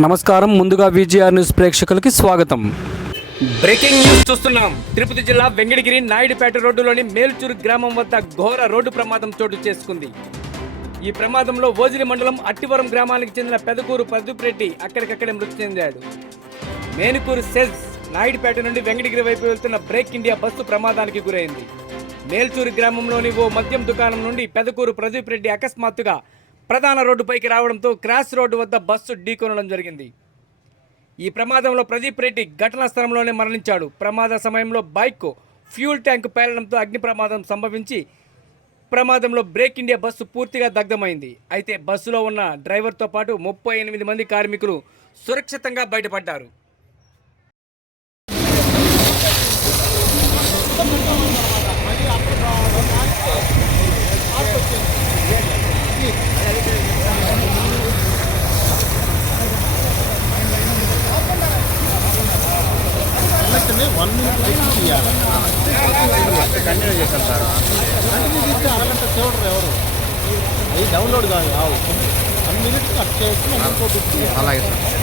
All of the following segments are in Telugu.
నమస్కారం. ముందుగా విజిఆర్ న్యూస్ ప్రేక్షకులకి స్వాగతం. బ్రేకింగ్ న్యూస్ చూస్తున్నాం. తిరుపతి జిల్లా వెంకటగిరి నాయుడుపేట రోడ్డులోని మేల్చూరు గ్రామం వద్ద ఘోర రోడ్డు ప్రమాదం చోటు చేసుకుంది. ఈ ప్రమాదంలో ఓజిలి మండలం అట్టివరం గ్రామానికి చెందిన పెదకూరు ప్రదీప్రెడ్డి అక్కడికక్కడే మృతి చెందాడు. మేనుకూరు సెజ్ నాయుడుపేట నుండి వెంకటగిరి వైపు వెళ్తున్న బ్రేక్ ఇండియా బస్సు ప్రమాదానికి గురైంది. మేల్చూరు గ్రామంలోని ఓ మద్యం దుకాణం నుండి పెదకూరు ప్రదీప్రెడ్డి అకస్మాత్తుగా ప్రధాన రోడ్డుపైకి రావడంతో క్రాస్ రోడ్డు వద్ద బస్సు ఢీకొనడం జరిగింది. ఈ ప్రమాదంలో ప్రదీప్ రెడ్డి ఘటనా స్థలంలోనే మరణించాడు. ప్రమాద సమయంలో బైక్ ఫ్యూల్ ట్యాంకు పేలడంతో అగ్ని ప్రమాదం సంభవించి ప్రమాదంలో బ్రేక్ ఇండియా బస్సు పూర్తిగా దగ్ధమైంది. అయితే బస్సులో ఉన్న డ్రైవర్తో పాటు 38 మంది కార్మికులు సురక్షితంగా బయటపడ్డారు. కంటిన్యూ చేశాను సార్. కంటిన్యూ చేస్తే అరగంట చూడరు ఎవరు. అది డౌన్లోడ్ కాదు. 1 minute కట్ చేసి అలాగే సార్.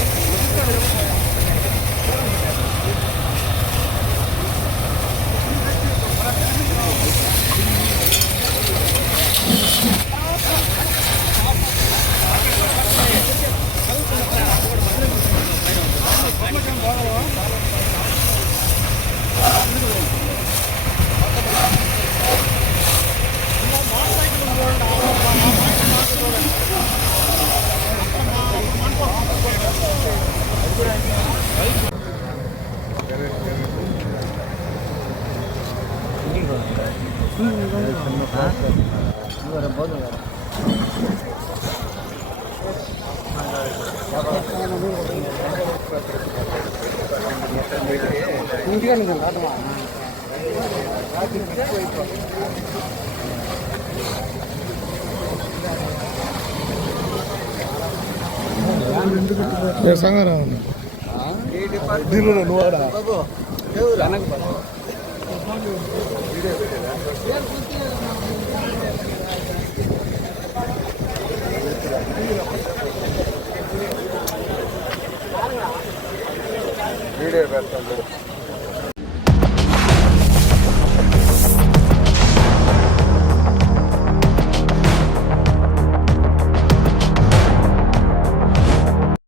సంగారావు వీడియో పెడతాను.